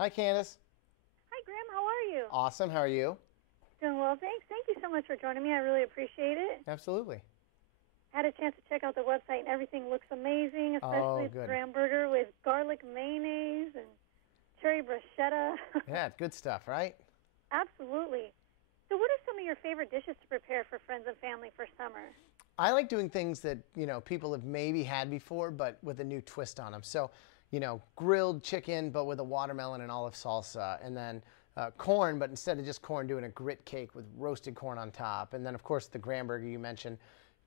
Hi, Candace. Hi, Graham. How are you? Awesome. How are you? Doing well, thanks. Thank you so much for joining me. I really appreciate it. Absolutely. Had a chance to check out the website, and everything looks amazing, especially Oh, the good. graham burger with garlic mayonnaise and cherry bruschetta. Yeah, it's good stuff, right? Absolutely. So what are some of your favorite dishes to prepare for friends and family for summer? I like doing things that, people have maybe had before, but with a new twist on them. So, grilled chicken, but with a watermelon and olive salsa. And then corn, but instead of just corn, doing a grit cake with roasted corn on top. And then, of course, the graham burger you mentioned,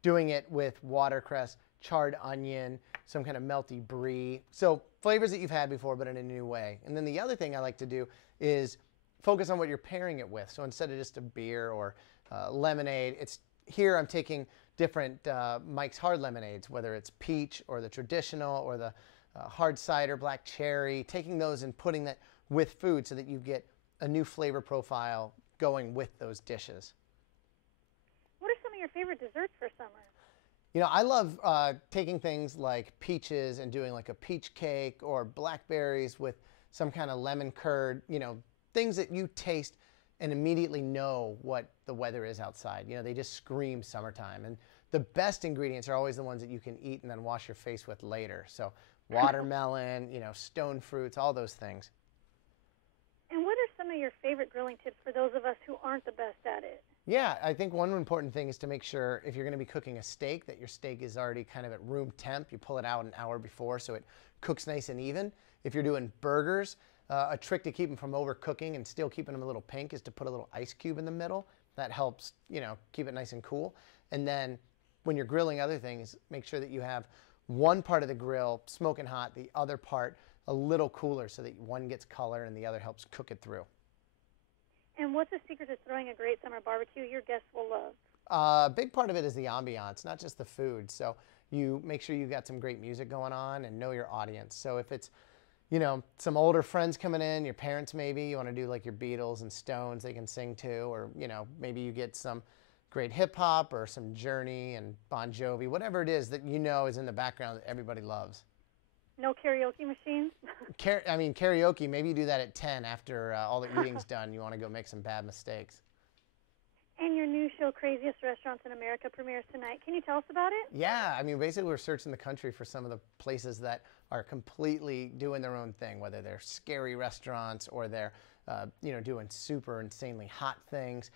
doing it with watercress, charred onion, some kind of melty brie. So flavors that you've had before, but in a new way. And then the other thing I like to do is focus on what you're pairing it with. So instead of just a beer or lemonade, here I'm taking different Mike's Hard Lemonades, whether it's peach or the traditional or the hard cider, black cherry, taking those and putting that with food so that you get a new flavor profile going with those dishes. What are some of your favorite desserts for summer? I love taking things like peaches and doing like a peach cake or blackberries with some kind of lemon curd, things that you taste and immediately know what the weather is outside. They just scream summertime. And the best ingredients are always the ones that you can eat and then wash your face with later. So watermelon, stone fruits, all those things. And what are some of your favorite grilling tips for those of us who aren't the best at it? Yeah, I think one important thing is to make sure if you're going to be cooking a steak that your steak is already kind of at room temp. You pull it out an hour before so it cooks nice and even. If you're doing burgers, a trick to keep them from overcooking and still keeping them a little pink is to put a little ice cube in the middle. That helps, keep it nice and cool. And then when you're grilling other things, make sure that you have one part of the grill smoking hot, the other part a little cooler so that one gets color and the other helps cook it through. And what's the secret to throwing a great summer barbecue your guests will love? A big part of it is the ambiance, not just the food. So you make sure you got some great music going on and know your audience. So if it's, some older friends coming in, your parents maybe, you want to do like your Beatles and Stones they can sing to, or, maybe you get some great hip hop or some Journey and Bon Jovi, whatever it is that is in the background that everybody loves. No karaoke machines? Karaoke, maybe you do that at 10 after all the eating's done. You want to go make some bad mistakes. And your new show, Craziest Restaurants in America, premieres tonight. Can you tell us about it? Yeah, basically we're searching the country for some of the places that are completely doing their own thing, whether they're scary restaurants or they're, doing super insanely hot things,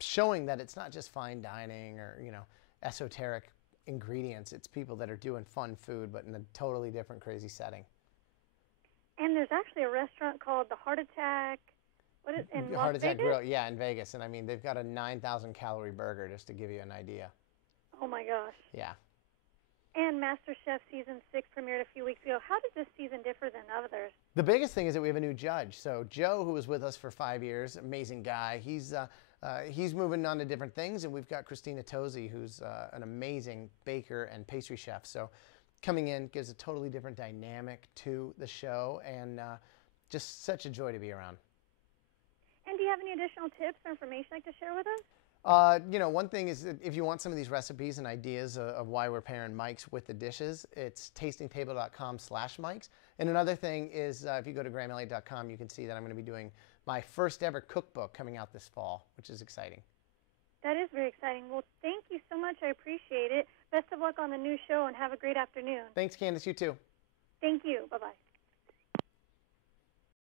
showing that it's not just fine dining or, esoteric ingredients. It's people that are doing fun food, but in a totally different, crazy setting. And there's actually a restaurant called the Heart Attack. What is in Heart Las Attack Vegas? Grill, yeah, in Vegas. And they've got a 9,000 calorie burger, just to give you an idea. Oh my gosh. Yeah. And MasterChef Season 6 premiered a few weeks ago. How does this season differ than others? The biggest thing is that we have a new judge. So Joe, who was with us for 5 years, amazing guy. He's moving on to different things, and we've got Christina Tosi, who's an amazing baker and pastry chef. So coming in gives a totally different dynamic to the show, and just such a joy to be around. And do you have any additional tips or information you'd like to share with us? One thing is that if you want some of these recipes and ideas of why we're pairing Mike's with the dishes, it's tastingtable.com/Mike's. And another thing is if you go to grahamelliot.com, you can see that I'm going to be doing my first ever cookbook coming out this fall, which is exciting. That is very exciting. Well, thank you so much. I appreciate it. Best of luck on the new show and have a great afternoon. Thanks, Candace. You too. Thank you. Bye-bye.